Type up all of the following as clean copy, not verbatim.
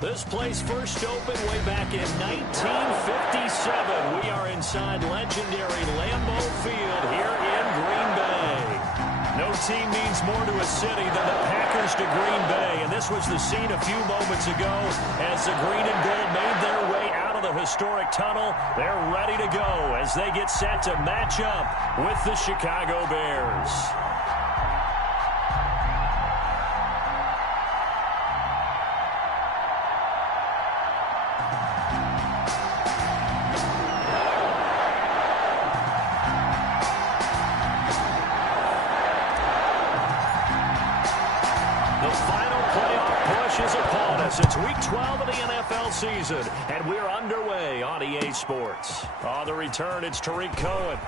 This place first opened way back in 1957. We are inside legendary Lambeau Field here in Green Bay. No team means more to a city than the Packers to Green Bay, and this was the scene a few moments ago as the green and gold made their way out of the historic tunnel. They're ready to go as they get set to match up with the Chicago Bears. It's week 12 of the NFL season, and we're underway on EA Sports. On the return, it's Tariq Cohen.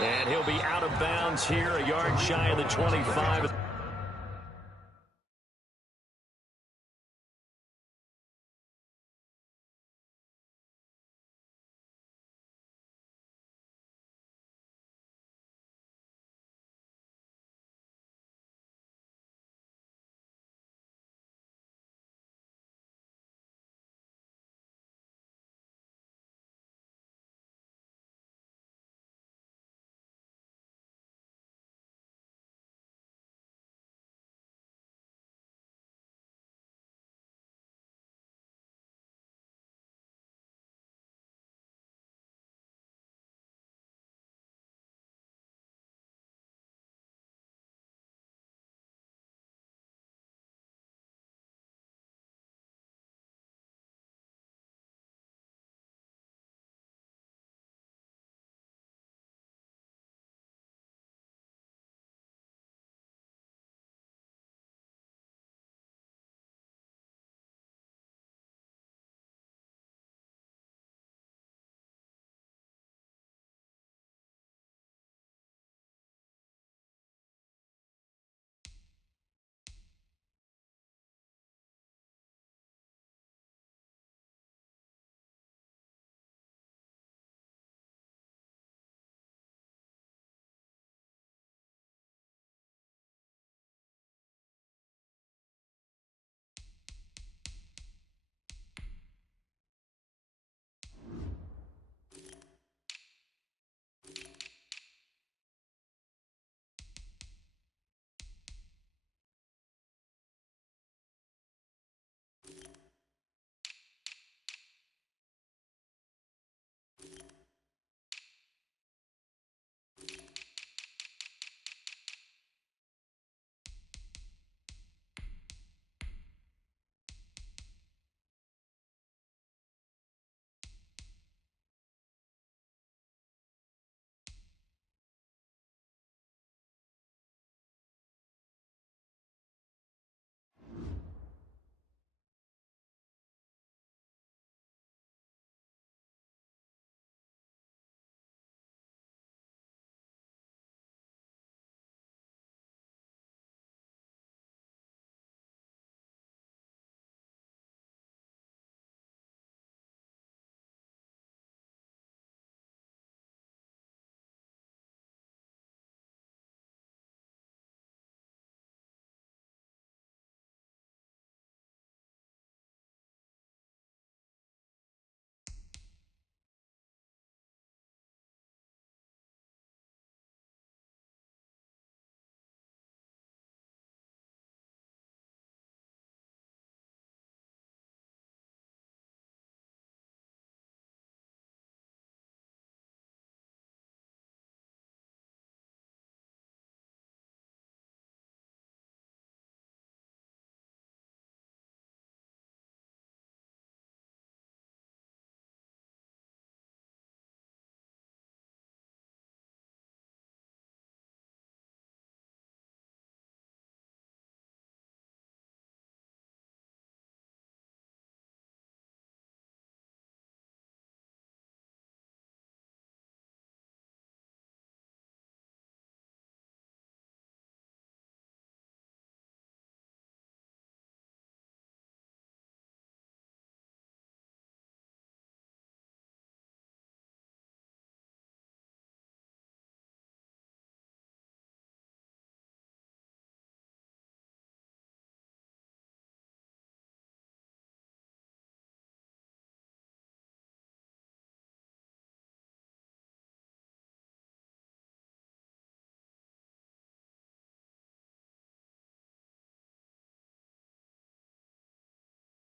And he'll be out of bounds here, a yard shy of the 25.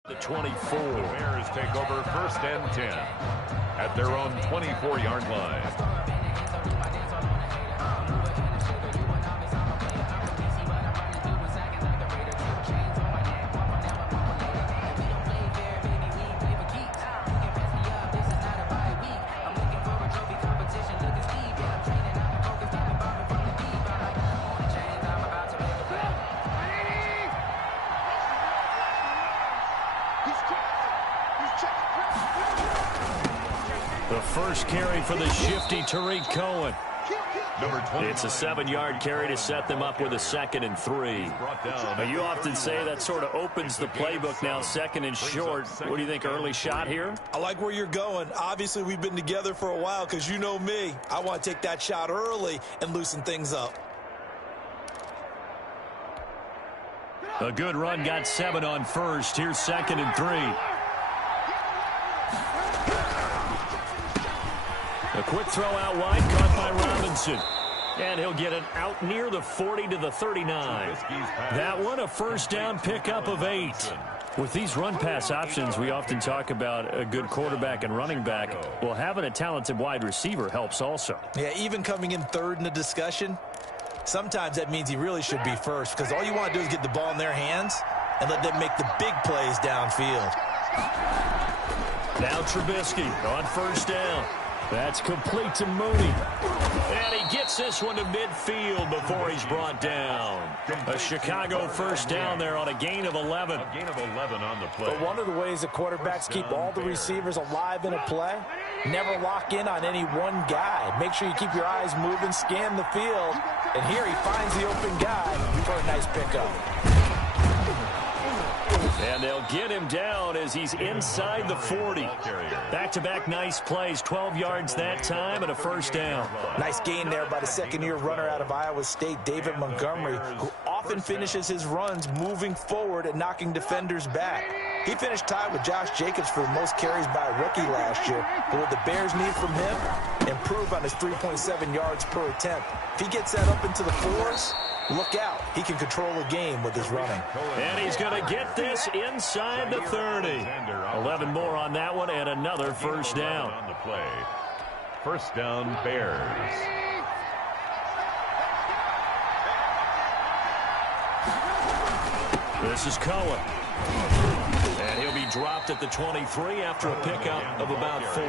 The 24. The Bears take over 1st and 10 at their own 24-yard line. The first carry for the shifty Tariq Cohen. It's a 7-yard carry to set them up with a 2nd and 3. Now, you often say that sort of opens the playbook now, 2nd and short. What do you think, early shot here? I like where you're going. Obviously, we've been together for a while because you know me. I want to take that shot early and loosen things up. A good run, got 7 on first. Here's 2nd and 3. A quick throw out wide, caught by Robinson. And he'll get it out near the 40 to the 39. That one, a first down pickup of 8. With these run-pass options, we often talk about a good quarterback and running back. Well, having a talented wide receiver helps also. Yeah, even coming in third in the discussion, sometimes that means he really should be first because all you want to do is get the ball in their hands and let them make the big plays downfield. Now Trubisky on first down. That's complete to Mooney. And he gets this one to midfield before he's brought down. A Chicago first down there on a gain of 11. A gain of 11 on the play. But one of the ways that quarterbacks keep all the receivers alive in a play, never lock in on any one guy. Make sure you keep your eyes moving, scan the field. And here he finds the open guy for a nice pickup. And they'll get him down as he's inside the 40. Back-to-back nice plays, 12 yards that time and a first down. Nice gain there by the second-year runner out of Iowa State, David Montgomery, who often finishes his runs moving forward and knocking defenders back. He finished tied with Josh Jacobs for the most carries by a rookie last year. But what the Bears need from him, improve on his 3.7 yards per attempt. If he gets that up into the 4s, look out. He can control the game with his running. And he's going to get this inside the 30. 11 more on that one and another first down. On the play. First down, Bears. This is Cohen. And he'll be dropped at the 23 after a pickup of about 4.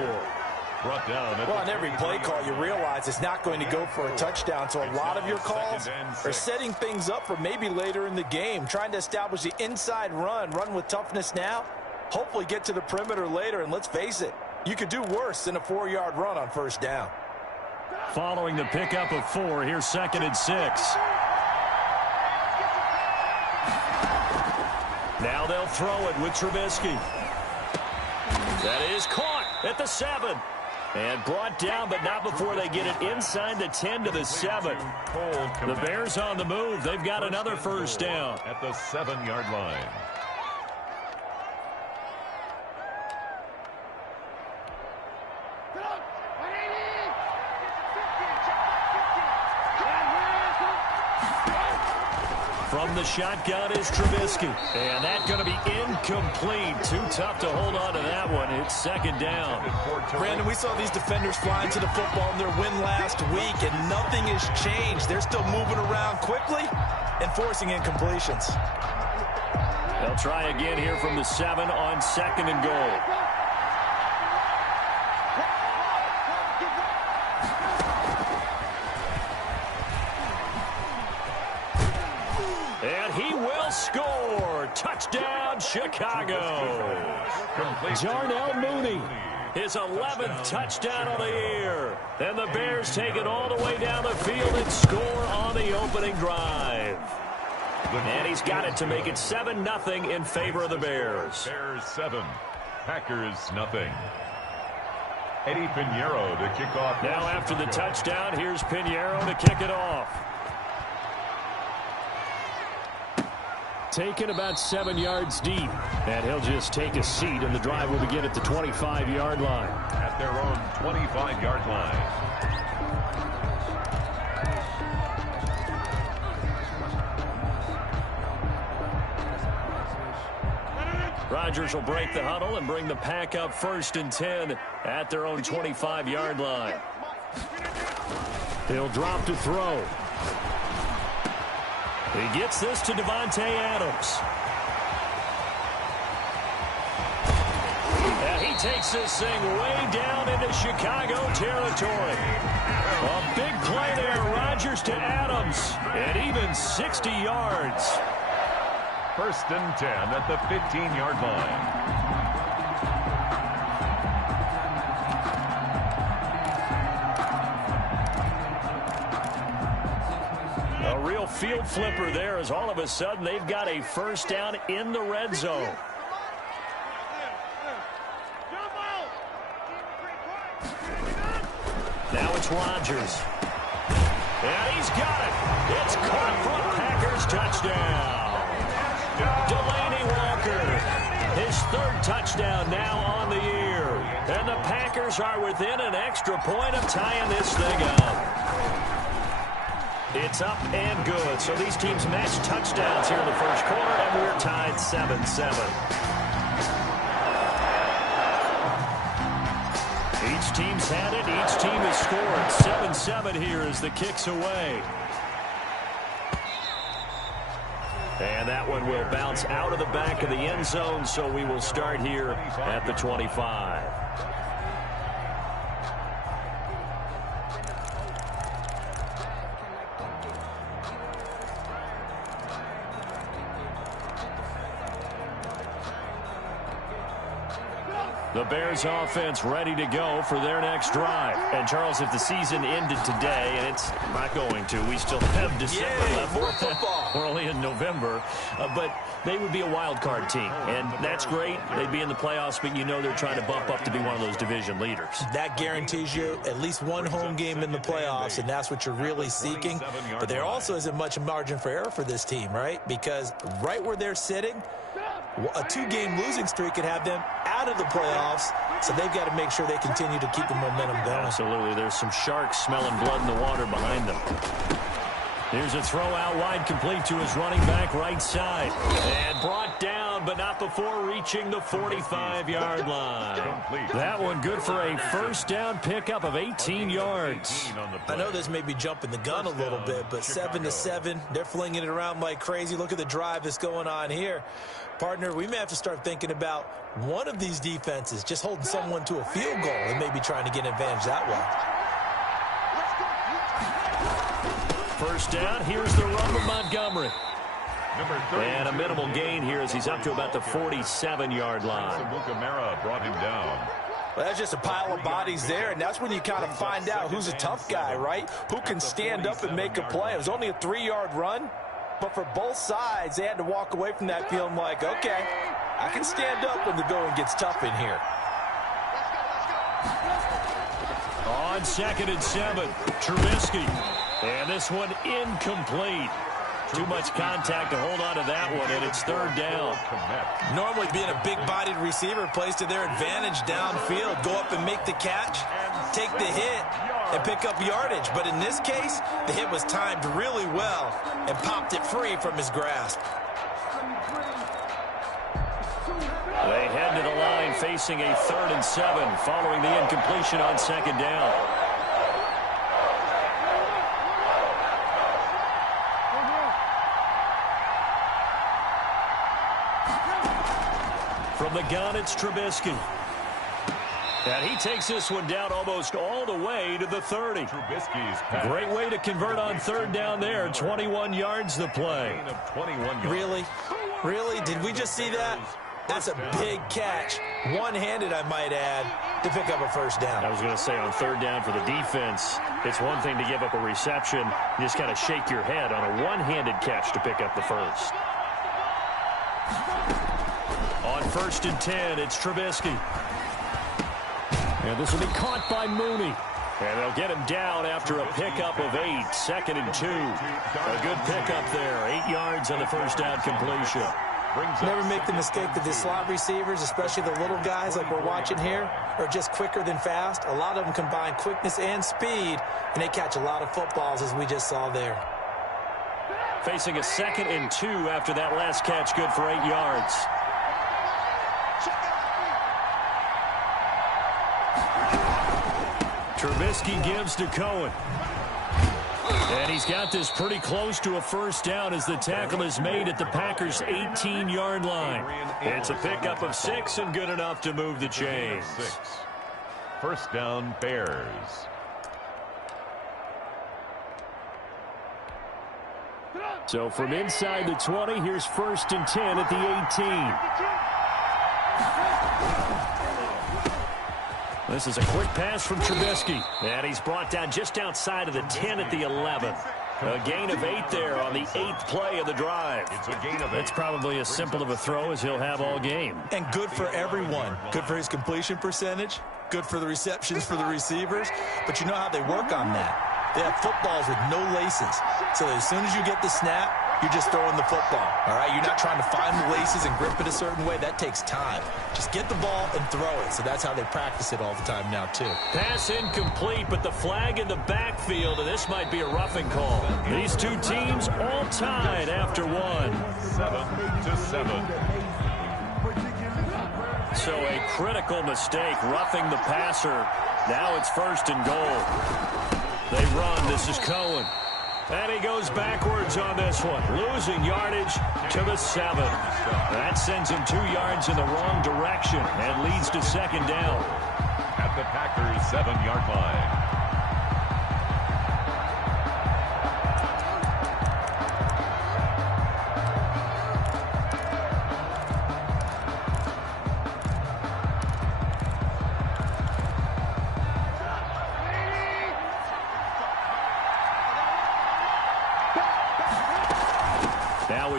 Brought down. Well, on every play call, you realize it's not going to go for a touchdown. So a lot of your calls are setting things up for maybe later in the game, trying to establish the inside run with toughness now, hopefully get to the perimeter later. And let's face it, you could do worse than a 4-yard run on first down. Following the pickup of 4, here's 2nd and 6. Now they'll throw it with Trubisky. That is caught at the 7. And brought down, but not before they get it inside the 10 to the 7. The Bears on the move. They've got another first down. At the 7-yard line. From the shotgun is Trubisky. And that's going to be incomplete. Too tough to hold on to that one. It's 2nd down. Brandon, we saw these defenders flying to the football in their win last week, and nothing has changed. They're still moving around quickly and forcing incompletions. They'll try again here from the 7 on 2nd and goal. And he will score. Touchdown, Chicago. Darnell Mooney, his 11th touchdown of the year. And the Bears take it all the way down the field and score on the opening drive. And he's got it to make it 7-0 in favor of the Bears. Bears 7, Packers nothing. Eddie Pinheiro to kick off. Now after the touchdown, here's Pinheiro to kick it off. Taken about 7 yards deep. And he'll just take a seat, and the drive will begin at the 25-yard line. At their own 25-yard line. Rodgers will break the huddle and bring the pack up 1st and 10 at their own 25-yard line. He'll drop to throw. He gets this to Davante Adams. And he takes this thing way down into Chicago territory. A big play there, Rodgers to Adams, and even 60 yards. 1st and 10 at the 15-yard line. A real field flipper there as all of a sudden they've got a 1st down in the red zone. Now it's Rodgers. And he's got it. It's caught for a Packers touchdown. Delaney Walker, his 3rd touchdown now on the year. And the Packers are within an extra point of tying this thing up. It's up and good. So these teams match touchdowns here in the 1st quarter, and we're tied 7-7. Each team's had it. Each team has scored. 7-7 here as the kick's away. And that one will bounce out of the back of the end zone, so we will start here at the 25. The Bears offense ready to go for their next drive. And, Charles, if the season ended today, and it's not going to, we still have December left. More football. We're only in November. But they would be a wild card team. And that's great. They'd be in the playoffs, but you know they're trying to bump up to be one of those division leaders. That guarantees you at least one home game in the playoffs, and that's what you're really seeking. But there also isn't much margin for error for this team, right? Because right where they're sitting, a 2-game losing streak could have them out of the playoffs, so they've got to make sure they continue to keep the momentum going. Absolutely. There's some sharks smelling blood in the water behind them. Here's a throw out wide, complete to his running back right side. And brought down, but not before reaching the 45-yard line. That one good for a 1st down pickup of 18 yards. I know this may be jumping the gun a little bit, but 7-7, they're flinging it around like crazy. Look at the drive that's going on here. Partner, we may have to start thinking about one of these defenses just holding someone to a field goal and maybe trying to get an advantage that way. 1st down, here's the run from Montgomery. And a minimal gain here as he's up to about the 47-yard line. Brought him down. Well, that's just a pile of bodies there, and that's when you kind of find out who's a tough guy, right? Who can stand up and make a play. It was only a 3-yard run, but for both sides, they had to walk away from that feeling like, okay, I can stand up when the going gets tough in here. On 2nd and 7, Trubisky. And this one incomplete. Too much contact to hold on to that one, and it's 3rd down. Normally being a big-bodied receiver plays to their advantage downfield. Go up and make the catch, take the hit, and pick up yardage. But in this case, the hit was timed really well and popped it free from his grasp. They head to the line facing a 3rd and 7 following the incompletion on 2nd down. From the gun, it's Trubisky. And he takes this one down almost all the way to the 30. Great way to convert on 3rd down there. 21 yards the play. Really? Really? Did we just see that? That's a big catch. One-handed, I might add, to pick up a 1st down. I was going to say on 3rd down for the defense, it's one thing to give up a reception. You just kind of shake your head on a one-handed catch to pick up the 1st. On 1st and 10, it's Trubisky. And this will be caught by Mooney. And they'll get him down after a pickup of 8. 2nd and 2. A good pickup there. 8 yards on the 1st down completion. Never make the mistake that the slot receivers, especially the little guys like we're watching here, are just quicker than fast. A lot of them combine quickness and speed, and they catch a lot of footballs, as we just saw there. Facing a 2nd and 2 after that last catch, good for 8 yards. Trubisky gives to Cohen. And he's got this pretty close to a first down as the tackle is made at the Packers' 18-yard line. It's a pickup of 6 and good enough to move the chains. First down, Bears. So from inside the 20, here's 1st and 10 at the 18. This is a quick pass from Trubisky. And he's brought down just outside of the 10 at the 11. A gain of 8 there on the 8th play of the drive. It's a gain of 8. It's probably as simple of a throw as he'll have all game. And good for everyone. Good for his completion percentage. Good for the receptions for the receivers. But you know how they work on that. They have footballs with no laces. So as soon as you get the snap, you're just throwing the football. All right? You're not trying to find the laces and grip it a certain way. That takes time. Just get the ball and throw it. So that's how they practice it all the time now, too. Pass incomplete, but the flag in the backfield, and this might be a roughing call. These two teams all tied after one. 7-7. So a critical mistake, roughing the passer. Now it's 1st and goal. They run. This is Cohen. And he goes backwards on this one, losing yardage to the 7. That sends him 2 yards in the wrong direction and leads to 2nd down. At the Packers' 7-yard line.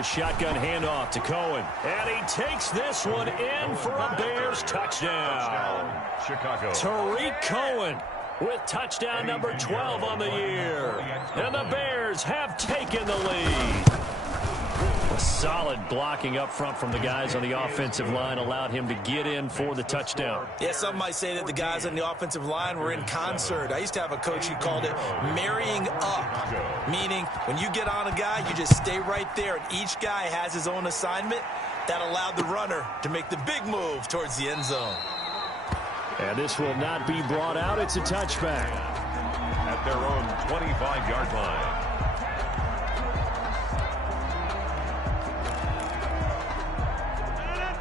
Shotgun handoff to Cohen. And he takes this one in for a Bears touchdown. Chicago. Tariq Cohen with touchdown number 12 on the year. And the Bears have taken the lead. A solid blocking up front from the guys on the offensive line allowed him to get in for the touchdown. Yeah, some might say that the guys on the offensive line were in concert. I used to have a coach who called it marrying up, meaning when you get on a guy, you just stay right there, and each guy has his own assignment. That allowed the runner to make the big move towards the end zone. And this will not be brought out. It's a touchback. At their own 25-yard line.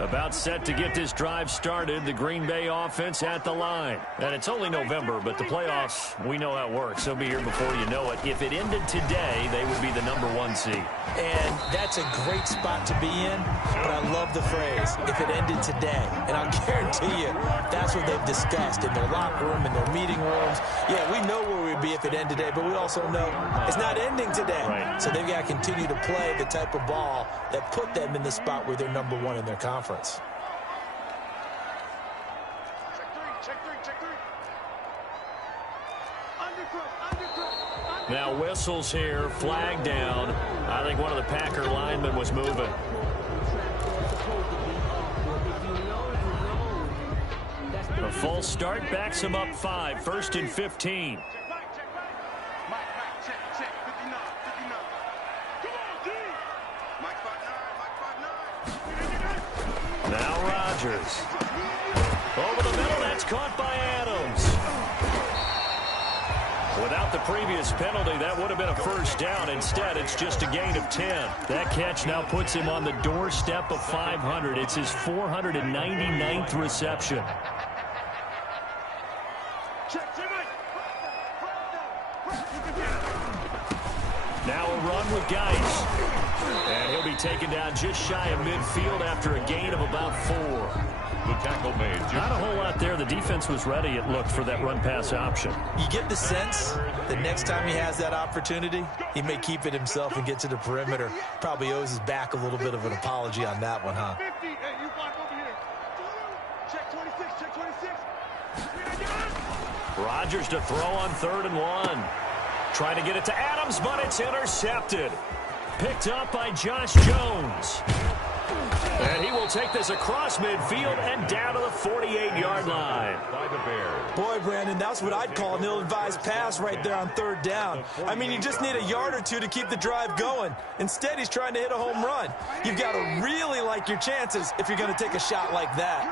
About set to get this drive started, the Green Bay offense at the line. And it's only November, but the playoffs, we know how it works. They'll be here before you know it. If it ended today, they would be the number 1 seed. And that's a great spot to be in, but I love the phrase, if it ended today. And I'll guarantee you, that's what they've discussed in their locker room, in their meeting rooms. Yeah, we know where we'd be if it ended today, but we also know it's not ending today. Right. So they've got to continue to play the type of ball that put them in the spot where they're number 1 in their conference. Now whistles here, flag down. I think one of the Packer linemen was moving. A false start backs him up 5, 1st and 15. Now Rodgers. Over the middle, that's caught by Adams. Without the previous penalty, that would have been a first down. Instead, it's just a gain of 10. That catch now puts him on the doorstep of 500. It's his 499th reception. Now a run with Geis. And he'll be taken down just shy of midfield after a gain of about 4. The tackle made. Not a whole lot there. The defense was ready, it looked, for that run-pass option. You get the sense that next time he has that opportunity, he may keep it himself and get to the perimeter. Probably owes his back a little bit of an apology on that one, huh? Rodgers to throw on 3rd and 1. Trying to get it to Adams, but it's intercepted. Picked up by Josh Jones. And he will take this across midfield and down to the 48-yard line. By the Bears. Boy, Brandon, that's what I'd call an ill-advised pass right there on 3rd down. I mean, you just need a yard or 2 to keep the drive going. Instead, he's trying to hit a home run. You've got to really like your chances if you're going to take a shot like that.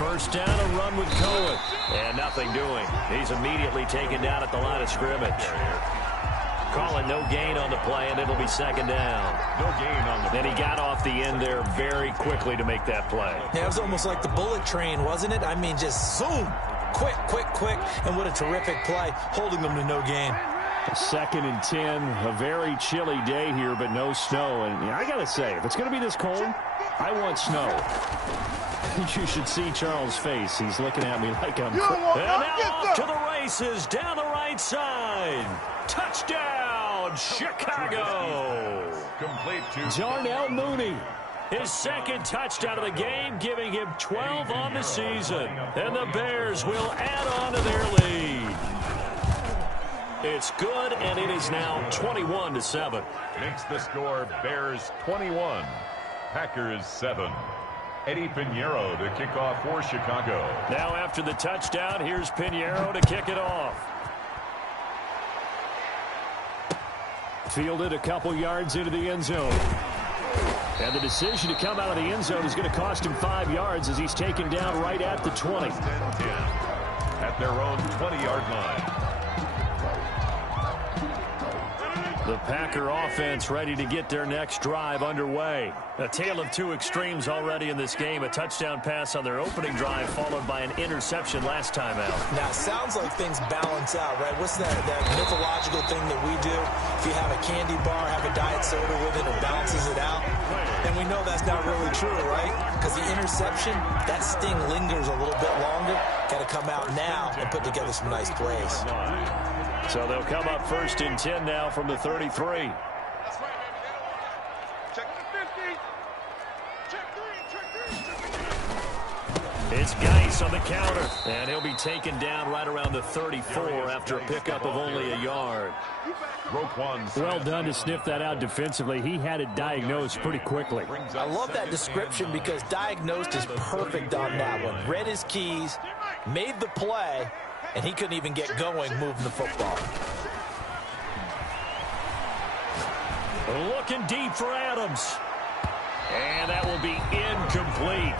First down, a run with Cohen. And nothing doing. He's immediately taken down at the line of scrimmage. Calling no gain on the play, and it'll be second down. No gain on the play. Then he got off the end there very quickly to make that play. Yeah, it was almost like the bullet train, wasn't it? I mean, just zoom. Quick, quick, quick. And what a terrific play, holding them to no gain. 2nd and 10, a very chilly day here, but no snow. And I got to say, if it's going to be this cold, I want snow. You should see Charles' face. He's looking at me like I'm... And now off to the races, down the right side. Touchdown, Chicago. Complete to Darnell Mooney. His 2nd touchdown of the game, giving him 12 on the season. And the Bears will add on to their lead. It's good, and it is now 21-7. Makes the score Bears 21, Packers 7. Eddie Pinheiro to kick off for Chicago. Now after the touchdown, here's Pinheiro to kick it off. Fielded a couple yards into the end zone. And the decision to come out of the end zone is going to cost him 5 yards as he's taken down right at the 20. At their own 20-yard line. The Packer offense ready to get their next drive underway. A tale of two extremes already in this game. A touchdown pass on their opening drive followed by an interception last time out. Now, it sounds like things balance out, right? What's that mythological thing that we do? If you have a candy bar, have a diet soda with it, it balances it out. And we know that's not really true, right? Because the interception, that sting lingers a little bit longer. Got to come out now and put together some nice plays. So they'll come up 1st and 10 now from the 33. That's right, baby. Check the 50. Check 3. It's Geis on the counter. And he'll be taken down right around the 34 after a pickup of only a yard. Well done to sniff that out defensively. He had it diagnosed pretty quickly. I love that description because diagnosed is perfect on that one. Read his keys, made the play, and he couldn't even get going moving the football. Looking deep for Adams. And that will be incomplete.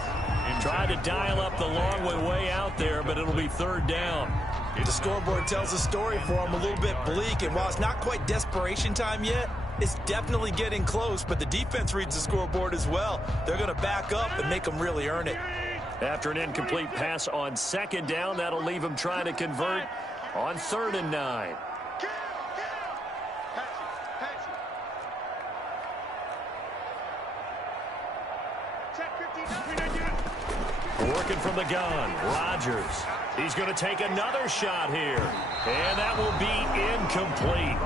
Tried to dial up the long way out there, but it'll be 3rd down. The scoreboard tells a story for him, a little bit bleak, and while it's not quite desperation time yet, it's definitely getting close, but the defense reads the scoreboard as well. They're going to back up and make them really earn it. After an incomplete pass on 2nd down, that'll leave him trying to convert on 3rd and 9. Working from the gun, Rodgers. He's going to take another shot here. And that will be incomplete.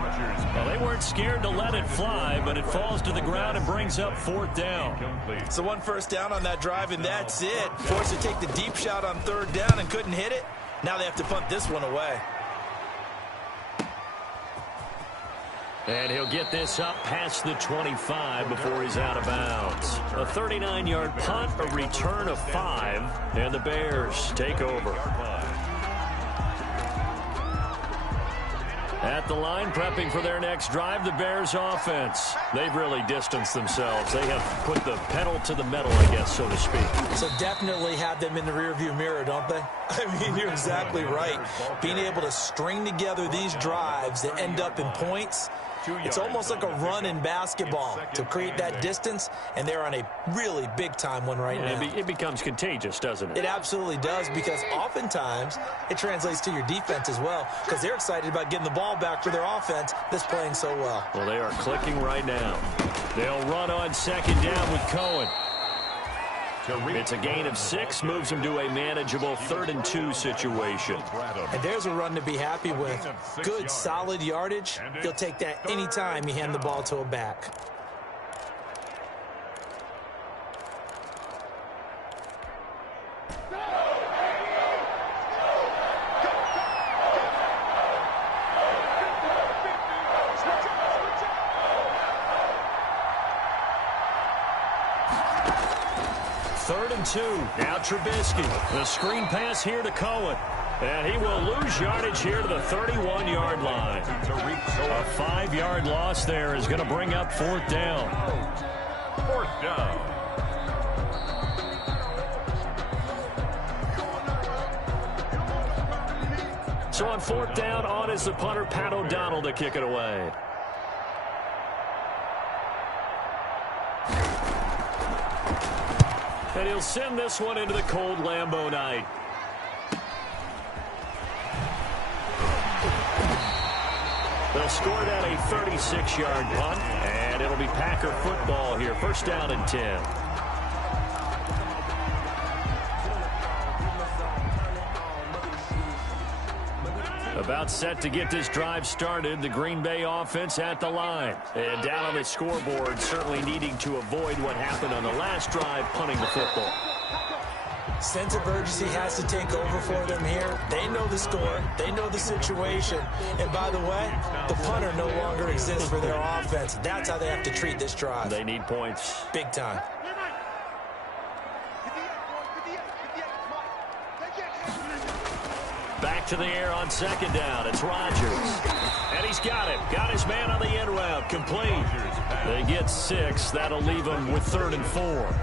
Well, they weren't scared to let it fly, but it falls to the ground and brings up 4th down. So 1 first down on that drive, and that's it. Forced to take the deep shot on 3rd down and couldn't hit it. Now they have to punt this one away. And he'll get this up past the 25 before he's out of bounds. A 39-yard punt, a return of 5, and the Bears take over. At the line, prepping for their next drive, the Bears offense. They've really distanced themselves. They have put the pedal to the metal, I guess, so to speak. So definitely have them in the rearview mirror, don't they? I mean, you're exactly right. Being able to string together these drives that end up in points, it's almost like a run in basketball to create that distance, and they're on a really big-time one right now. It becomes contagious, doesn't it? It absolutely does, because oftentimes it translates to your defense as well, because they're excited about getting the ball back for their offense that's playing so well. Well, they are clicking right now. They'll run on 2nd down with Cohen. It's a gain of 6, moves them to a manageable 3rd and 2 situation. And there's a run to be happy with. Good, solid yardage. He'll take that anytime you hand the ball to a back. Now Trubisky. The screen pass here to Cohen. And he will lose yardage here to the 31-yard line. A 5-yard loss there is going to bring up 4th down. 4th down. So on 4th down, on is the punter, Pat O'Donnell, to kick it away. And he'll send this one into the cold Lambeau night. They'll score that a 36-yard punt, and it'll be Packer football here. 1st down and 10. About set to get this drive started, the Green Bay offense at the line. And down on the scoreboard, certainly needing to avoid what happened on the last drive, punting the football. Sense of urgency has to take over for them here. They know the score. They know the situation. And by the way, the punter no longer exists for their offense. That's how they have to treat this drive. They need points. Big time. Back to the air on 2nd down. It's Rodgers. And he's got it. Got his man on the end route. Complete. They get 6. That'll leave them with 3rd and 4.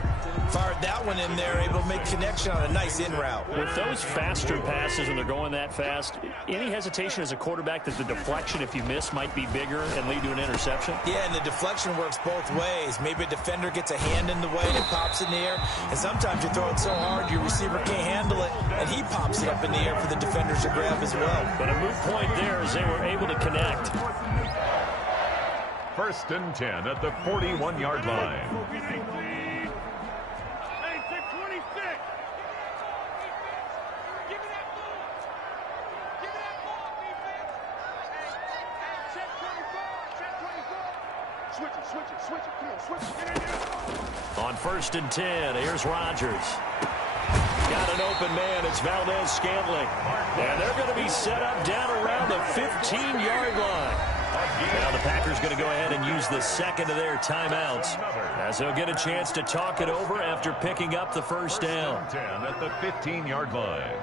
Fired that one in there, able to make connection on a nice in route. With those faster passes and they're going that fast, any hesitation as a quarterback that the deflection, if you miss, might be bigger and lead to an interception? Yeah, and the deflection works both ways. Maybe a defender gets a hand in the way and pops in the air, and sometimes you throw it so hard your receiver can't handle it, and he pops it up in the air for the defenders to grab as well. But a moot point there as they were able to connect. 1st and 10 at the 41-yard line. On 1st and 10, here's Rodgers. Got an open man. It's Valdez-Scantling. And they're going to be set up down around the 15-yard line. Now the Packers going to go ahead and use the 2nd of their timeouts as they'll get a chance to talk it over after picking up the 1st down. 10 at the 15-yard line.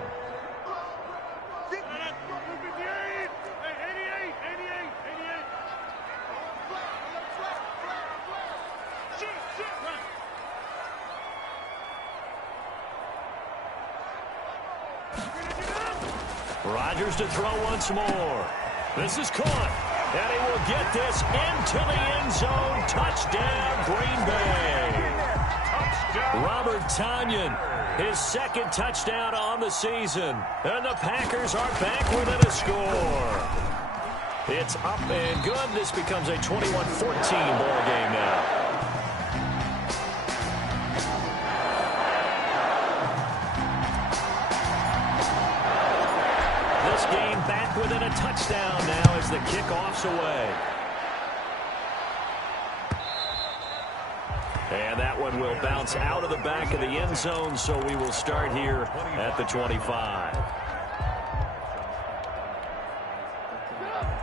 Rodgers to throw once more. This is caught. And he will get this into the end zone. Touchdown, Green Bay. Robert Tonyan, his 2nd touchdown on the season. And the Packers are back within a score. It's up and good. This becomes a 21-14 ball game now. Game back within a touchdown now as the kickoff's away. And that one will bounce out of the back of the end zone, so we will start here at the 25.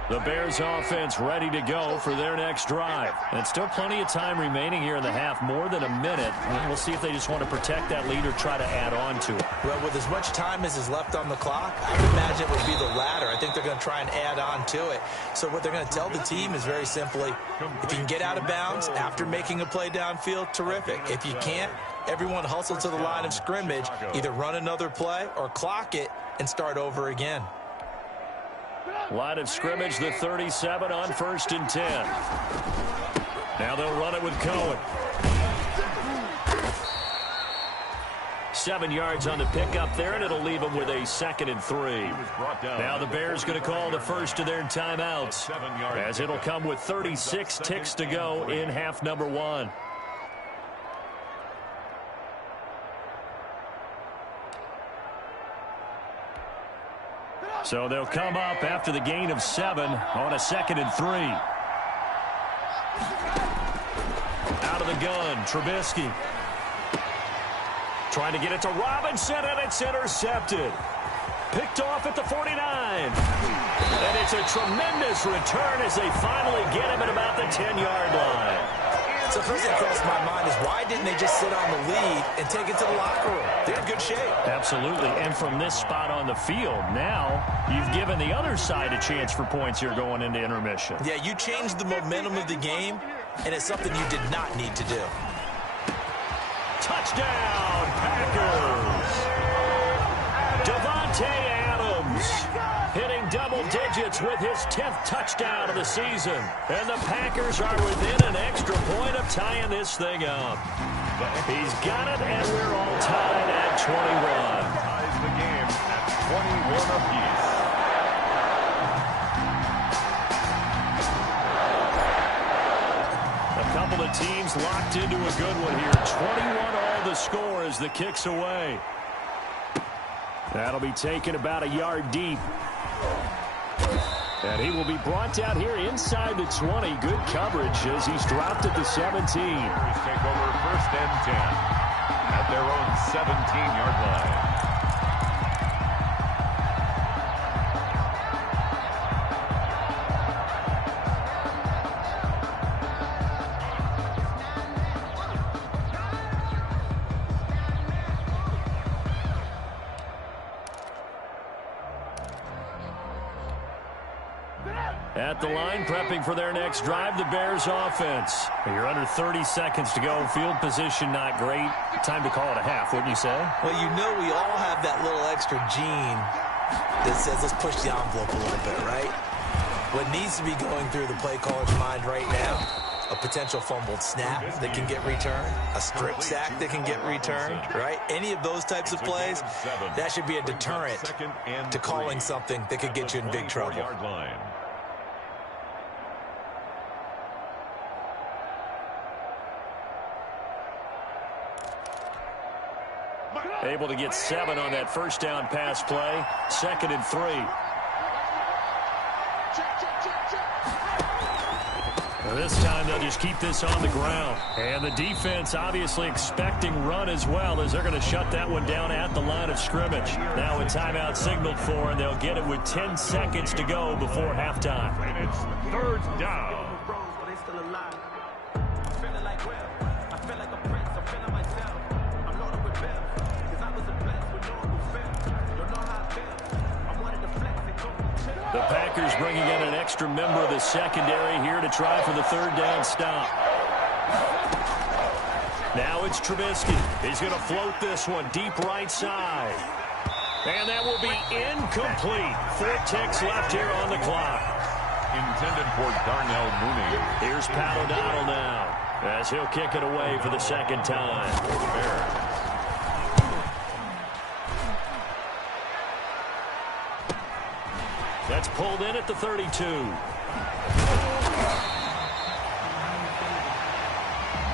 The Bears offense ready to go for their next drive. And still plenty of time remaining here in the half, more than a minute. We'll see if they just want to protect that lead or try to add on to it. Well, with as much time as is left on the clock, I would imagine it would be the latter. I think they're going to try and add on to it. So what they're going to tell the team is very simply, if you can get out of bounds after making a play downfield, terrific. If you can't, everyone hustle to the line of scrimmage, either run another play or clock it and start over again. Line of scrimmage, the 37 on 1st and 10. Now they'll run it with Cohen. 7 yards on the pickup there, and it'll leave them with a 2nd and 3. Now the Bears going to call the first of their timeouts, as it'll come with 36 ticks to go in half number 1. So they'll come up after the gain of 7 on a 2nd and 3. Out of the gun, Trubisky. Trying to get it to Robinson, and it's intercepted. Picked off at the 49. And it's a tremendous return as they finally get him at about the 10-yard line. So first thing that crossed my mind is, why didn't they just sit on the lead and take it to the locker room? They're in good shape. Absolutely. And from this spot on the field, now you've given the other side a chance for points here going into intermission. Yeah, you changed the momentum of the game, and it's something you did not need to do. Touchdown, Packers. Davante Adams hitting double digits with his 10th touchdown of the season. And the Packers are within an extra point of tying this thing up. He's got it, and we're all tied at 21. Ties the game at 21 apiece. A couple of teams locked into a good one here. 21 all the score as the kick's away. That'll be taken about a yard deep. And he will be brought down here inside the 20. Good coverage as he's dropped at the 17. Take over 1st and 10 at their own 17-yard line. At the line, prepping for their next drive, the Bears offense. You're under 30 seconds to go. Field position not great. Time to call it a half, wouldn't you say? Well, you know we all have that little extra gene that says let's push the envelope a little bit, right? What needs to be going through the play caller's mind right now, a potential fumbled snap that can get returned, a strip sack that can get returned, right? Any of those types of plays, that should be a deterrent to calling something that could get you in big trouble. Able to get 7 on that first down pass play. 2nd and 3. This time they'll just keep this on the ground. And the defense obviously expecting run as well, as they're going to shut that one down at the line of scrimmage. Now a timeout signaled for, and they'll get it with 10 seconds to go before halftime. And it's 3rd down. The Packers bringing in an extra member of the secondary here to try for the 3rd down stop. Now it's Trubisky. He's going to float this one deep right side. And that will be incomplete. 4 ticks left here on the clock. Intended for Darnell Mooney. Here's Pat O'Donnell now as he'll kick it away for the 2nd time. That's pulled in at the 32.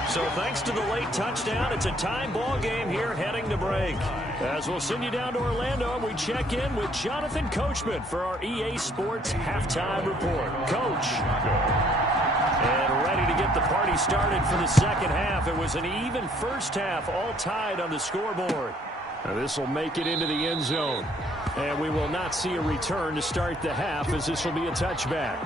So thanks to the late touchdown, it's a time ball game here heading to break. As we'll send you down to Orlando, we check in with Jonathan Coachman for our EA Sports Halftime Report. Coach. And ready to get the party started for the 2nd half. It was an even first half, all tied on the scoreboard. Now this will make it into the end zone. And we will not see a return to start the half, as this will be a touchback.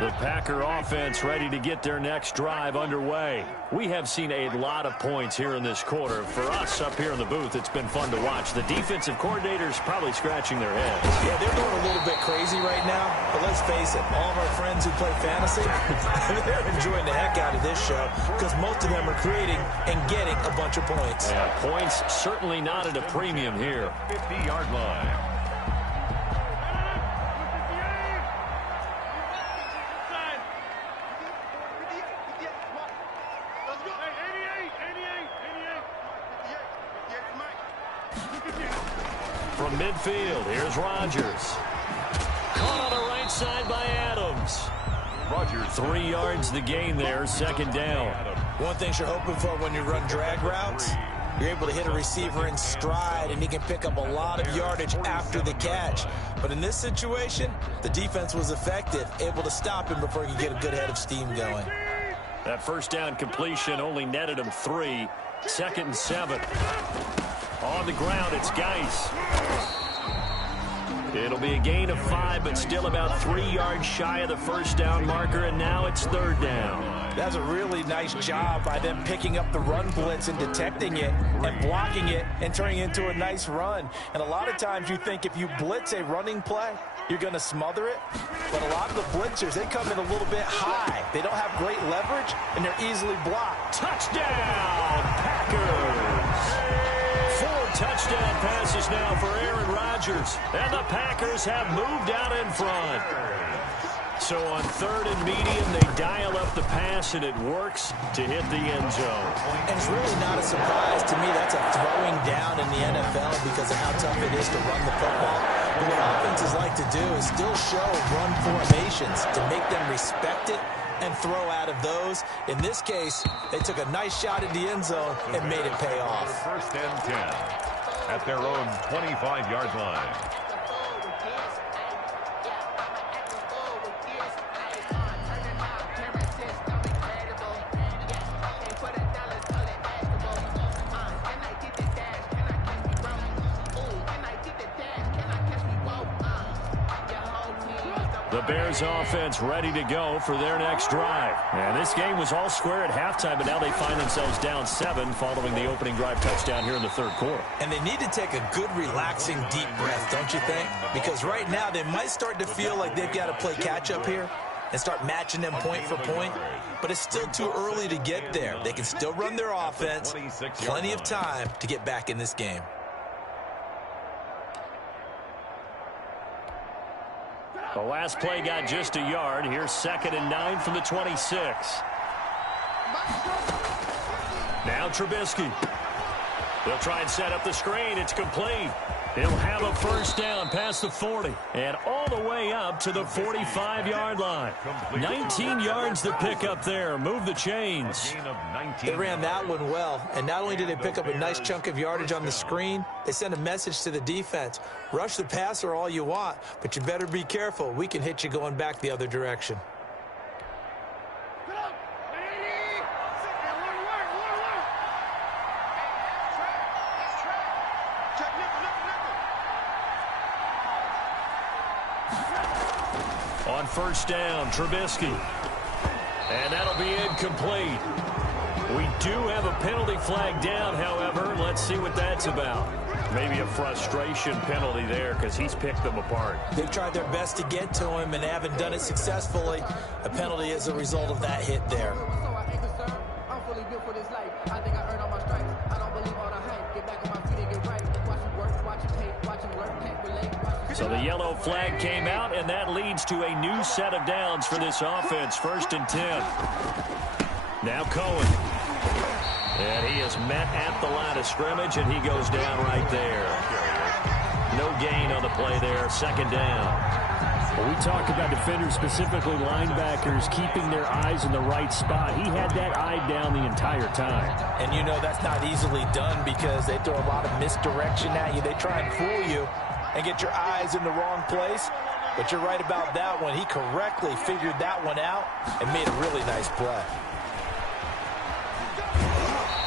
The Packer offense ready to get their next drive underway. We have seen a lot of points here in this quarter. For us up here in the booth, it's been fun to watch. The defensive coordinators probably scratching their heads. Yeah, they're going a little bit crazy right now. But let's face it, all of our friends who play fantasy, they're enjoying the heck out of this show because most of them are creating and getting a bunch of points. Yeah, points certainly not at a premium here. 50-yard line. From midfield, here's Rodgers. Caught on the right side by Adams. Rodgers 3 yards the gain there, 2nd down. One thing you're hoping for when you run drag routes, you're able to hit a receiver in stride, and he can pick up a lot of yardage after the catch. But in this situation, the defense was effective, able to stop him before he could get a good head of steam going. That first down completion only netted him 3. 2nd and 7. On the ground, it's Geis. It'll be a gain of 5, but still about 3 yards shy of the first down marker, and now it's 3rd down. That's a really nice job by them picking up the run blitz and detecting it and blocking it and turning it into a nice run. And a lot of times you think if you blitz a running play, you're going to smother it. But a lot of the blitzers, they come in a little bit high. They don't have great leverage, and they're easily blocked. Touchdown, Packers! 4 touchdown passes now for Aaron Rodgers. And the Packers have moved out in front. So on 3rd and medium, they dial up the pass, and it works to hit the end zone. And it's really not a surprise to me. That's a throwing down in the NFL because of how tough it is to run the football. But what offenses like to do is still show run formations to make them respect it and throw out of those. In this case, they took a nice shot at the end zone and made it pay off. 1st and 10 at their own 25-yard line. The Bears offense ready to go for their next drive. And this game was all square at halftime, but now they find themselves down 7 following the opening drive touchdown here in the 3rd quarter. And they need to take a good, relaxing, deep breath, don't you think? Because right now they might start to feel like they've got to play catch-up here and start matching them point for point. But it's still too early to get there. They can still run their offense. Plenty of time to get back in this game. The last play got just a yard. Here's 2nd and 9 from the 26. Now Trubisky. They'll try and set up the screen. It's complete. He'll have a first down past the 40 and all the way up to the 45-yard line. 19 yards to pick up there. Move the chains. They ran that one well, and not only did they pick up a nice chunk of yardage on the screen, they sent a message to the defense. Rush the passer all you want, but you better be careful. We can hit you going back the other direction. On first down, Trubisky. And that'll be incomplete. We do have a penalty flag down, however. Let's see what that's about. Maybe a frustration penalty there because he's picked them apart. They've tried their best to get to him and haven't done it successfully. A penalty is a result of that hit there. So the yellow flag came out, and that leads to a new set of downs for this offense. 1st and 10. Now Cohen. And he is met at the line of scrimmage, and he goes down right there. No gain on the play there. 2nd down. Well, we talk about defenders, specifically linebackers, keeping their eyes in the right spot. He had that eye down the entire time. And you know that's not easily done because they throw a lot of misdirection at you. They try and fool you and get your eyes in the wrong place. But you're right about that one. He correctly figured that one out and made a really nice play.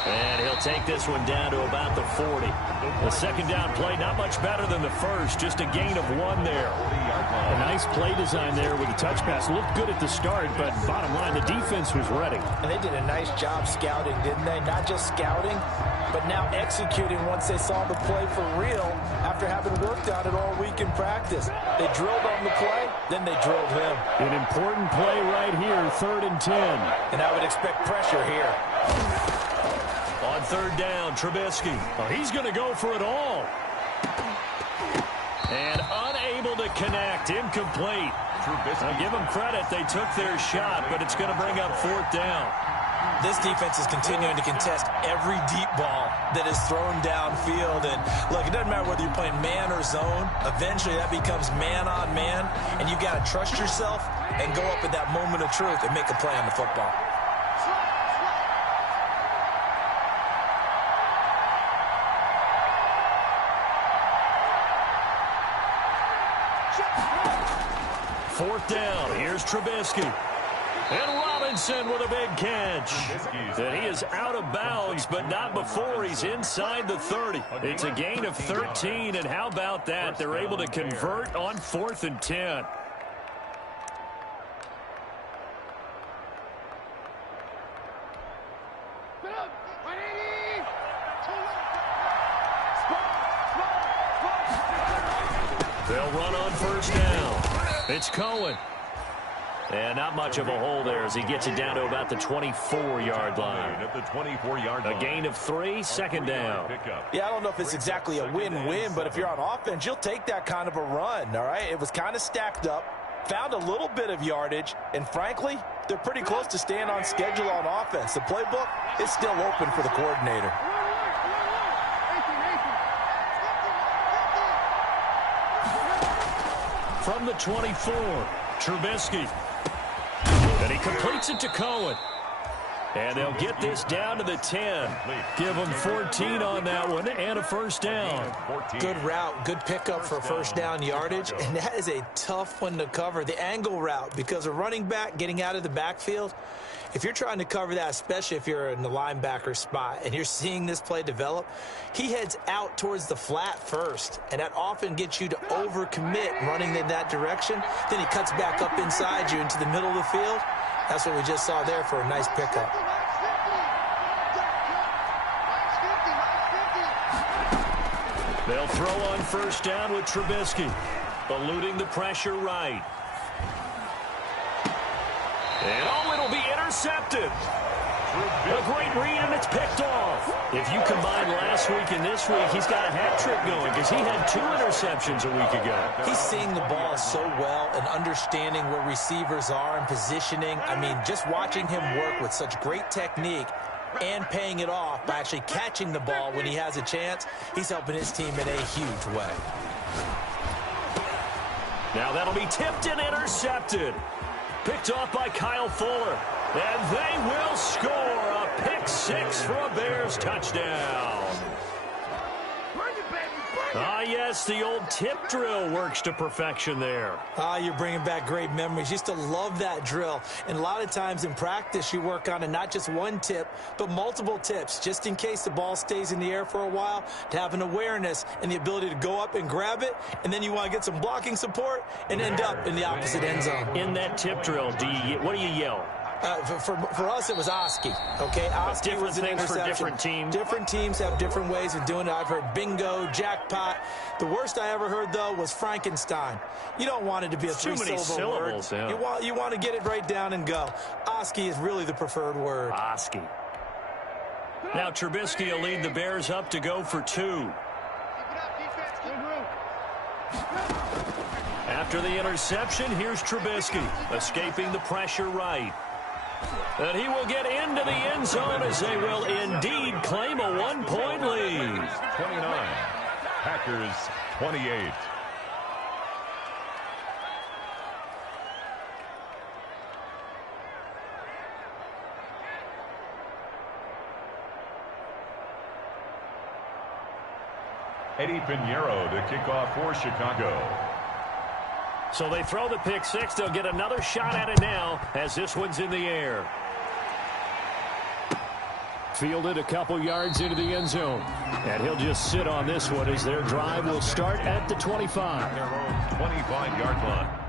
And he'll take this one down to about the 40. The 2nd down play, not much better than the first. Just a gain of 1 there. A nice play design there with a touch pass. Looked good at the start, but bottom line, the defense was ready. And they did a nice job scouting, didn't they? Not just scouting, but now executing once they saw the play for real after having worked on it all week in practice. They drilled on the play, then they drilled him. An important play right here, 3rd and 10. And I would expect pressure here. On 3rd down, Trubisky. Well, he's going to go for it all. And unable to connect. Incomplete. I'll give them credit. They took their shot, but it's going to bring up 4th down. This defense is continuing to contest every deep ball that is thrown downfield. And, look, it doesn't matter whether you're playing man or zone. Eventually, that becomes man on man. And you've got to trust yourself and go up at that moment of truth and make a play on the football. Fourth down. Here's Trubisky. And Robinson with a big catch. And he is out of bounds, but not before he's inside the 30. It's a gain of 13, and how about that? They're able to convert on 4th and 10. They'll run on 1st down. It's Cohen. And not much of a hole there as he gets it down to about the 24-yard line. At the 24-yard line. A gain of 3, 2nd down. Yeah, I don't know if it's exactly a win-win, but if you're on offense, you'll take that kind of a run, all right? It was kind of stacked up, found a little bit of yardage, and frankly, they're pretty close to staying on schedule on offense. The playbook is still open for the coordinator. From the 24, Trubisky. And he completes it to Cohen. And they'll get this down to the 10. Give them 14 on that one and a 1st down. Good route, good pickup for 1st down yardage, and that is a tough one to cover. The angle route, because a running back getting out of the backfield, if you're trying to cover that, especially if you're in the linebacker spot and you're seeing this play develop, he heads out towards the flat first, and that often gets you to overcommit running in that direction. Then he cuts back up inside you into the middle of the field. That's what we just saw there for a nice pickup. They'll throw on 1st down with Trubisky, eluding the pressure right. And it'll be intercepted. A great read, and it's picked off. If you combine last week and this week, he's got a hat trick going because he had 2 interceptions a week ago. He's seeing the ball so well and understanding where receivers are and positioning. I mean, just watching him work with such great technique and paying it off by actually catching the ball when he has a chance, he's helping his team in a huge way. Now that'll be tipped and intercepted. Picked off by Kyle Fuller. And they will score a pick 6 for a Bears touchdown. Ah, yes, the old tip drill works to perfection there. Ah, you're bringing back great memories. Used to love that drill. And a lot of times in practice, you work on it, not just one tip, but multiple tips, just in case the ball stays in the air for a while, to have an awareness and the ability to go up and grab it, and then you want to get some blocking support and end up in the opposite end zone. In that tip drill, what do you yell? For us, it was Oski. Okay, Oski different was an things interception. for different teams. Different teams have different ways of doing it. I've heard bingo, jackpot. The worst I ever heard, though, was Frankenstein. You don't want it to be a three-syllable word. Yeah. You want to get it right down and go. Oski is really the preferred word. Oski. Now Trubisky will lead the Bears up to go for 2. After the interception, here's Trubisky, escaping the pressure right. And he will get into the end zone as they will indeed claim a 1-point lead. 29, Packers 28. Eddie Pinheiro to kick off for Chicago. So they throw the pick 6. They'll get another shot at it now as this one's in the air. Fielded a couple yards into the end zone. And he'll just sit on this one as their drive will start at the 25. 25-yard line.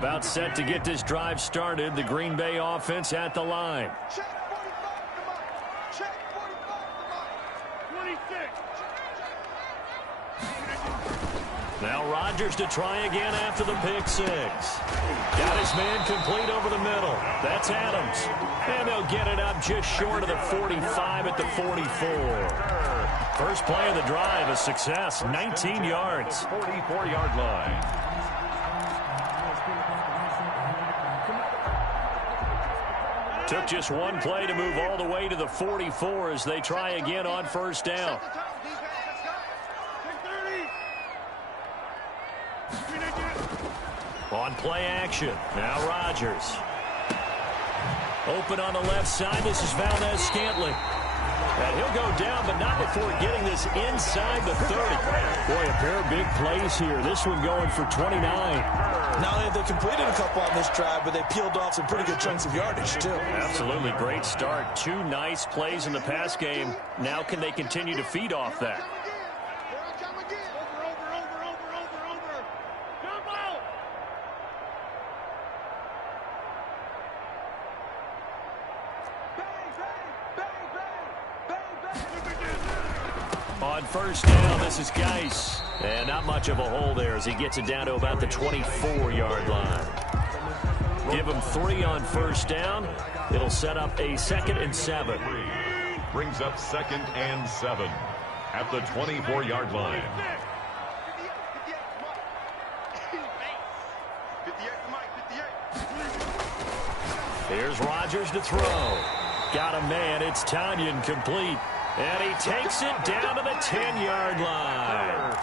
About set to get this drive started. The Green Bay offense at the line. Now Rodgers to try again after the pick six. Got his man complete over the middle. That's Adams. And they'll get it up just short of the 45 at the 44. First play of the drive, a success, 19 yards. 44-yard line. Took just one play to move all the way to the 44 as they try again on first down. On play action. Now Rodgers. Open on the left side. This is Valdez-Scantling. And he'll go down, but not before getting this inside the 30. Boy, a pair of big plays here. This one going for 29. Not only have they completed a couple on this drive, but they peeled off some pretty good chunks of yardage, too. Absolutely great start. Two nice plays in the pass game. Now can they continue to feed off that? On first down, this is Geis. And not much of a hole there as he gets it down to about the 24-yard line. Give him 3 on first down. It'll set up a 2nd and 7. Brings up 2nd and 7 at the 24-yard line. Here's Rodgers to throw. Got a man. It's Tanyan complete. And he takes it down to the 10-yard line.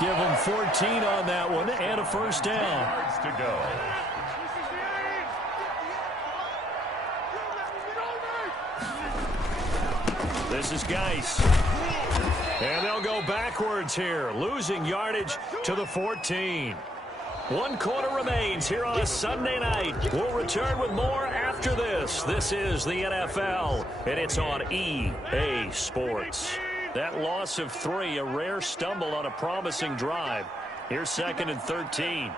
Give him 14 on that one and a first down. Yards to go. This is Geis. And they'll go backwards here, losing yardage to the 14. 1 quarter remains here on a Sunday night. We'll return with more after this. This is the NFL, and it's on EA Sports. That loss of 3, a rare stumble on a promising drive. Here's 2nd and 13.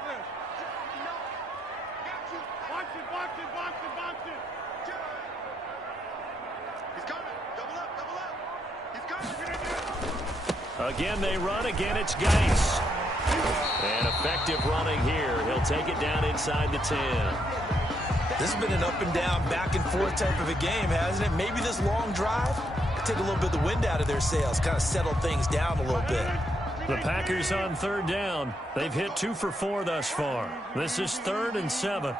Again, they run. Again, it's Geis. And effective running here. He'll take it down inside the 10. This has been an up-and-down, back-and-forth type of a game, hasn't it? Maybe this long drive take a little bit of the wind out of their sails, kind of settle things down a little bit. The Packers on 3rd down. They've hit 2 for 4 thus far. This is 3rd and 7.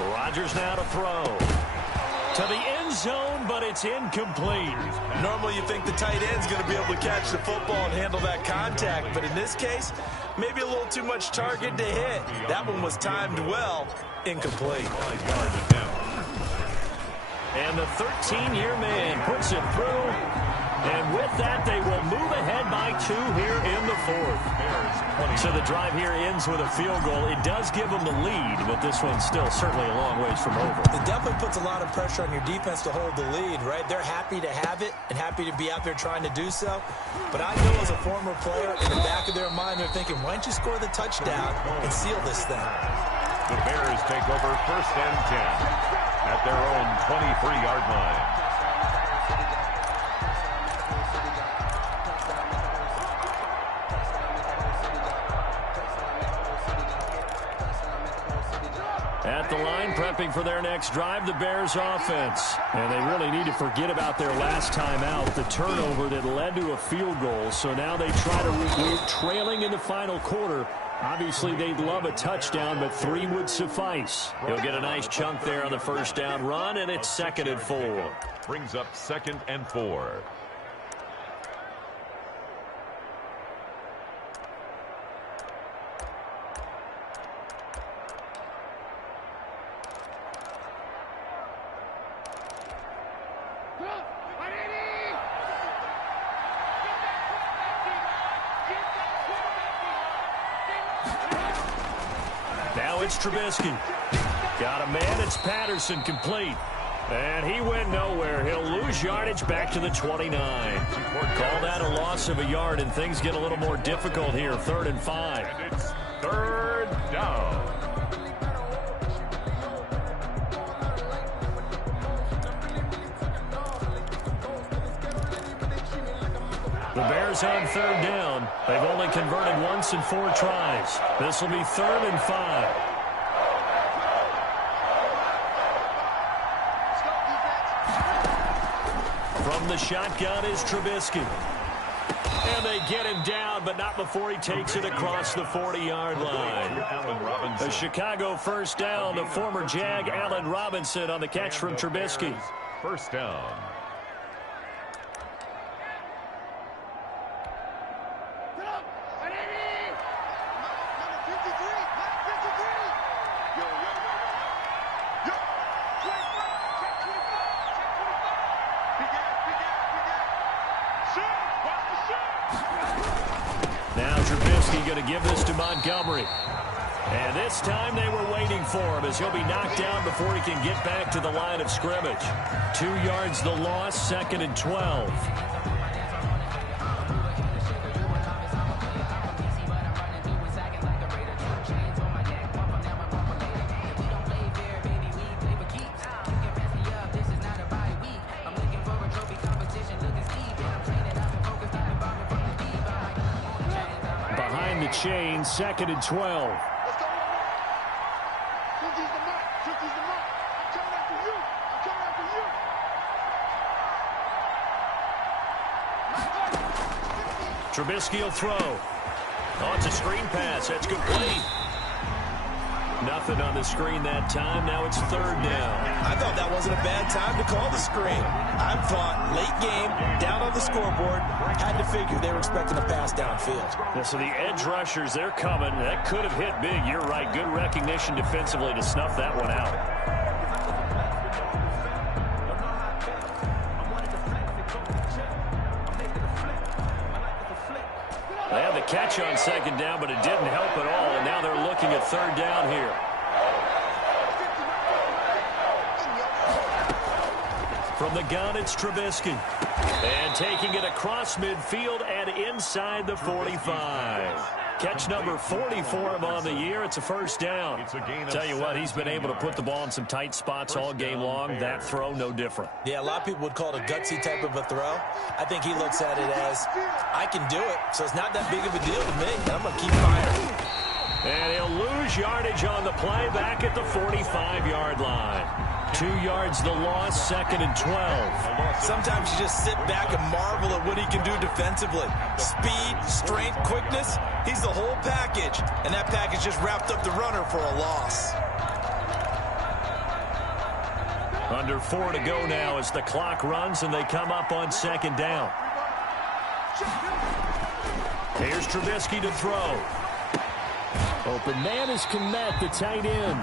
Rodgers now to throw. To the end zone, but it's incomplete. Normally you think the tight end's going to be able to catch the football and handle that contact, but in this case, maybe a little too much target to hit. That one was timed well. Incomplete. And the 13-year man puts it through. And with that, they will move ahead by 2 here in the 4th. So the drive here ends with a field goal. It does give them the lead, but this one's still certainly a long ways from over. It definitely puts a lot of pressure on your defense to hold the lead, right? They're happy to have it and happy to be out there trying to do so. But I know as a former player, in the back of their mind, they're thinking, why don't you score the touchdown and seal this thing? The Bears take over 1st and 10 at their own 23-yard line. At the line, prepping for their next drive, the Bears offense. And they really need to forget about their last time out, the turnover that led to a field goal. So now they try to regroup, trailing in the final quarter. Obviously, they'd love a touchdown, but 3 would suffice. He'll get a nice chunk there on the first down run, and it's 2nd and 4. Brings up 2nd and 4. Now it's Trubisky. Got a man. It's Patterson complete. And he went nowhere. He'll lose yardage back to the 29. Call that a loss of a yard, and things get a little more difficult here. 3rd and 5. And it's 3rd down. The Bears on 3rd down. They've only converted once in 4 tries. This will be 3rd and 5. From the shotgun is Trubisky. And they get him down, but not before he takes it across the 40-yard line. The Chicago 1st down. The former Jag, Allen Robinson, on the catch from Trubisky. 1st down. Now Trubisky going to give this to Montgomery. And this time they were waiting for him as he'll be knocked down before he can get back to the line of scrimmage. 2 yards the loss, 2nd and 12. Behind the chain, 2nd and 12. Trubisky will throw. Oh, it's a screen pass. That's complete. Nothing on the screen that time. Now it's 3rd down. I thought that wasn't a bad time to call the screen. I thought late game, down on the scoreboard, had to figure they were expecting a pass downfield. Yeah, so the edge rushers, they're coming. That could have hit big. You're right. Good recognition defensively to snuff that one out. They had the catch on 2nd down, but it didn't help at all, and now they're looking at 3rd down here. From the gun, it's Trubisky. And taking it across midfield and inside the 45. Catch number 40 for him on the year. It's a 1st down. Tell you what, he's been able to put the ball in some tight spots all game long. That throw, no different. Yeah, a lot of people would call it a gutsy type of a throw. I think he looks at it as, I can do it, so it's not that big of a deal to me. I'm going to keep firing. And he'll lose yardage on the play back at the 45-yard line. 2 yards the loss, 2nd and 12. Sometimes you just sit back and marvel at what he can do defensively. Speed, strength, quickness, he's the whole package. And that package just wrapped up the runner for a loss. Under 4 to go now as the clock runs and they come up on 2nd down. Here's Trubisky to throw. Open man is Kmet, the tight end.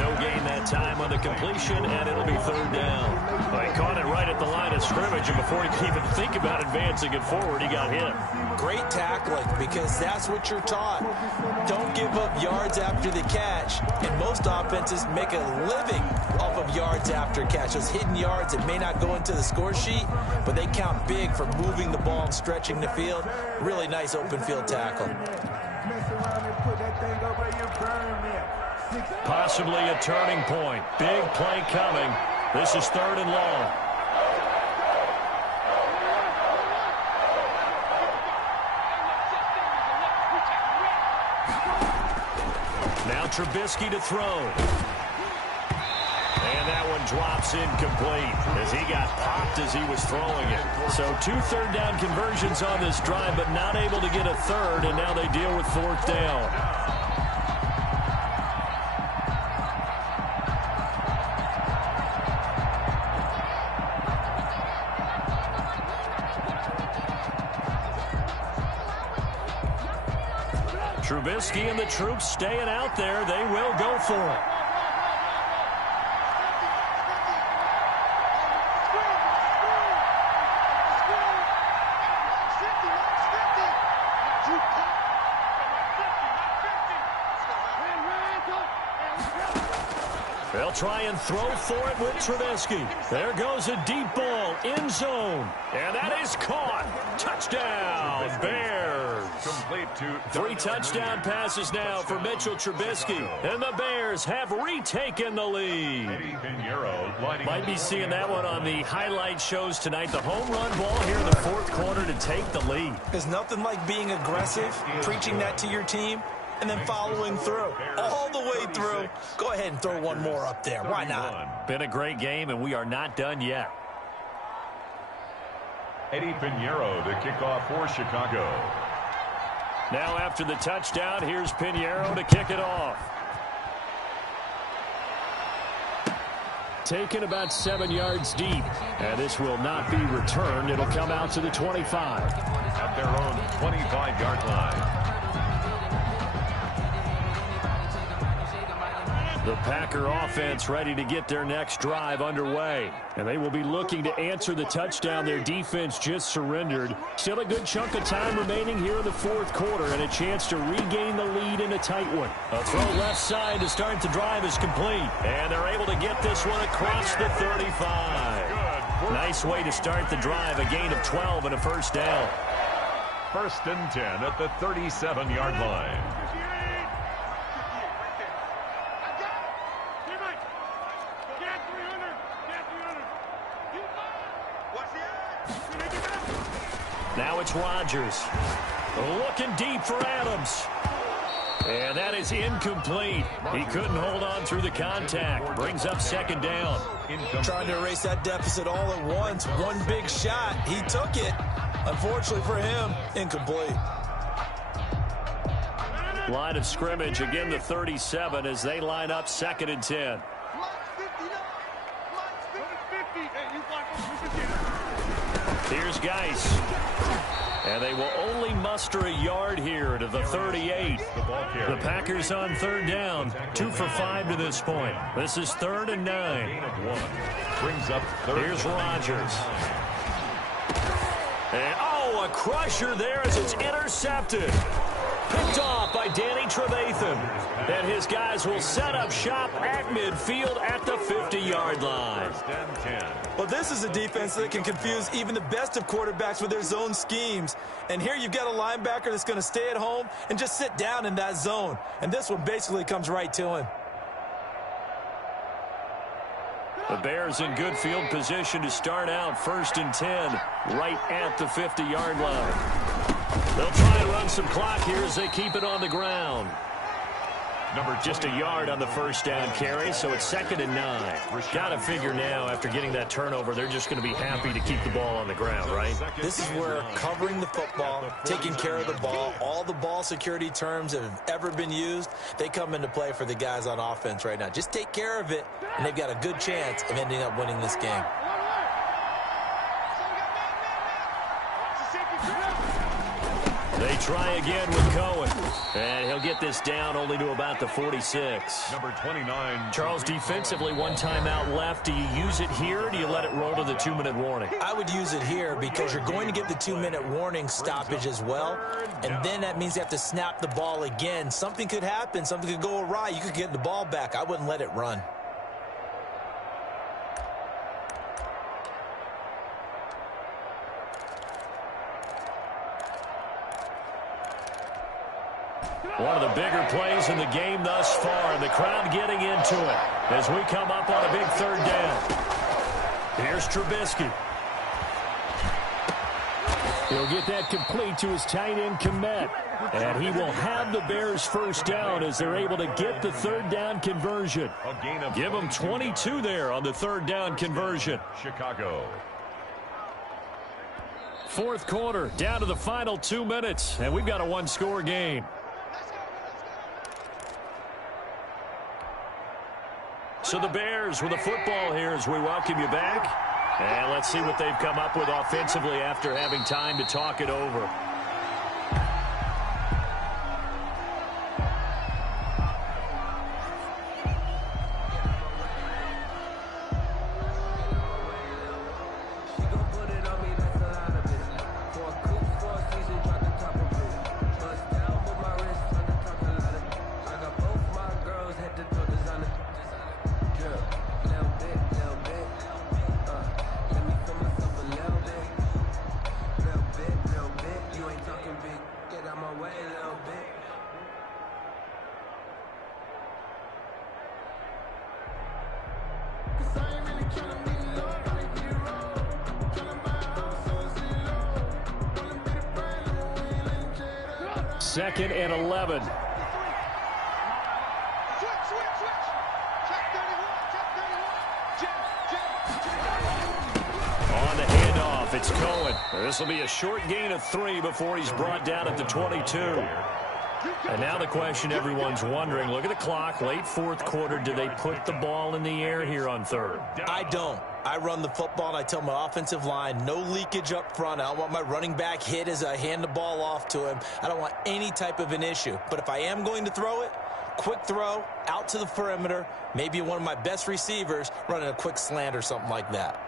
No gain that time on the completion, and it'll be 3rd down. Well, he caught it right at the line of scrimmage, and before he could even think about advancing it forward, he got hit. Great tackling, because that's what you're taught. Don't give up yards after the catch, and most offenses make a living off of yards after catch. Those hidden yards that may not go into the score sheet, but they count big for moving the ball and stretching the field. Really nice open field tackle. Possibly a turning point. Big play coming. This is 3rd and long. Now Trubisky to throw. And that one drops incomplete as he got popped as he was throwing it. So 2 third down conversions on this drive, but not able to get a 3rd, and now they deal with 4th down. Trubisky and the troops staying out there. They will go for it. They'll try and throw for it with Trubisky. There goes a deep ball, end zone. And that is caught. Touchdown, Bears. Complete to 3 touchdown passes now for Mitchell Trubisky. And the Bears have retaken the lead. Might be seeing that one on the highlight shows tonight. The home run ball here in the fourth quarter to take the lead. There's nothing like being aggressive, preaching that to your team, and then following through. All the way through. Go ahead and throw one more up there. Why not? Been a great game, and we are not done yet. Eddie Pinheiro to kick off for Chicago. Now after the touchdown, here's Pinheiro to kick it off. Taken about 7 yards deep. And this will not be returned. It'll come out to the 25. At their own 25-yard line. The Packer offense ready to get their next drive underway. And they will be looking to answer the touchdown their defense just surrendered. Still a good chunk of time remaining here in the fourth quarter and a chance to regain the lead in a tight one. A throw left side to start the drive is complete. And they're able to get this one across the 35. Nice way to start the drive. A gain of 12 and a first down. 1st and 10 at the 37-yard line. Now it's Rodgers. Looking deep for Adams. And that is incomplete. He couldn't hold on through the contact. Brings up 2nd down. Trying to erase that deficit all at once. One big shot. He took it. Unfortunately for him, incomplete. Line of scrimmage, again the 37 as they line up 2nd and 10. Here's Geis. And they will only muster a yard here to the 38. The Packers on 3rd down. 2 for 5 to this point. This is 3rd and 9. Brings up 3rd. Here's Rodgers. And, a crusher there as it's intercepted. Picked off by Danny Trevathan. And his guys will set up shop at midfield at the 50-yard line. Well, this is a defense that can confuse even the best of quarterbacks with their zone schemes. And here you've got a linebacker that's going to stay at home and just sit down in that zone. And this one basically comes right to him. The Bears in good field position to start out 1st and 10 right at the 50-yard line. They'll try and run some clock here as they keep it on the ground. Just a yard on the first down carry, so it's 2nd and 9. Got to figure now, after getting that turnover, they're just going to be happy to keep the ball on the ground, right? This is where covering the football, taking care of the ball, all the ball security terms that have ever been used, they come into play for the guys on offense right now. Just take care of it, and they've got a good chance of ending up winning this game. They try again with Cohen. And he'll get this down only to about the 46. Number 29. Charles, defensively, 1 timeout left. Do you use it here, or do you let it roll to the 2-minute warning? I would use it here because you're going to get the 2-minute warning stoppage as well. And then that means you have to snap the ball again. Something could happen. Something could go awry. You could get the ball back. I wouldn't let it run. One of the bigger plays in the game thus far, and the crowd getting into it as we come up on a big 3rd down. Here's Trubisky. He'll get that complete to his tight end, Kmet. And he will have the Bears' first down as they're able to get the 3rd down conversion. Give them 22 there on the 3rd down conversion. Chicago. 4th quarter, down to the final 2 minutes, and we've got a 1-score game. So the Bears with the football here as we welcome you back. And let's see what they've come up with offensively after having time to talk it over. Second and 11. On the handoff, it's Cohen. This will be a short gain of 3 before he's brought down at the 22. And now the question everyone's wondering, look at the clock, late fourth quarter, do they put the ball in the air here on third? I don't. I run the football, and I tell my offensive line, no leakage up front. I don't want my running back hit as I hand the ball off to him. I don't want any type of an issue. But if I am going to throw it, quick throw, out to the perimeter, maybe one of my best receivers running a quick slant or something like that.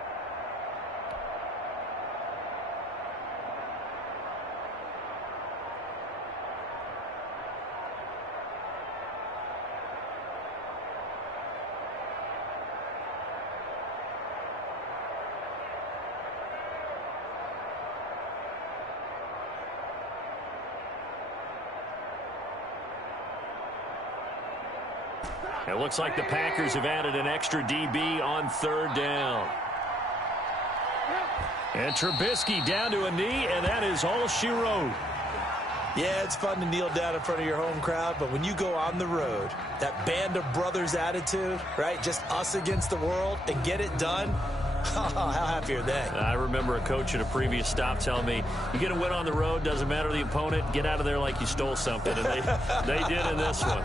It looks like the Packers have added an extra DB on third down. And Trubisky down to a knee, and that is all she wrote. Yeah, it's fun to kneel down in front of your home crowd, but when you go on the road, that band of brothers attitude, right, just us against the world, and get it done, how happy are they? I remember a coach at a previous stop telling me, you get a win on the road, doesn't matter the opponent, get out of there like you stole something, and they did in this one.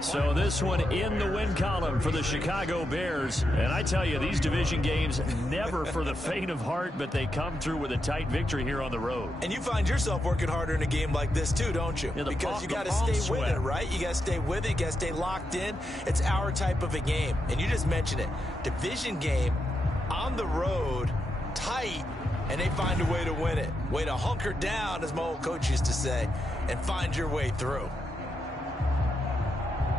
So this one in the win column for the Chicago Bears. And I tell you, these division games never for the faint of heart, but they come through with a tight victory here on the road. And you find yourself working harder in a game like this too, don't you? Yeah, because you got to stay with it, right? You got to stay with it. You got to stay locked in. It's our type of a game. And you just mentioned it. Division game on the road, tight, and they find a way to win it. Way to hunker down, as my old coach used to say, and find your way through.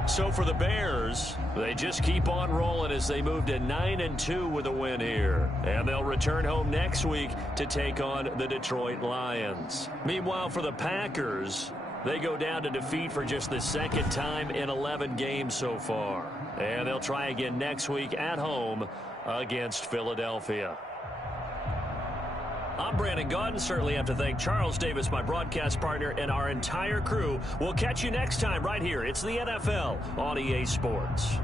So for the Bears, they just keep on rolling as they move to 9-2 with a win here. And they'll return home next week to take on the Detroit Lions. Meanwhile, for the Packers, they go down to defeat for just the second time in 11 games so far. And they'll try again next week at home against Philadelphia. I'm Brandon Gaudin. Certainly have to thank Charles Davis, my broadcast partner, and our entire crew. We'll catch you next time right here. It's the NFL on EA Sports.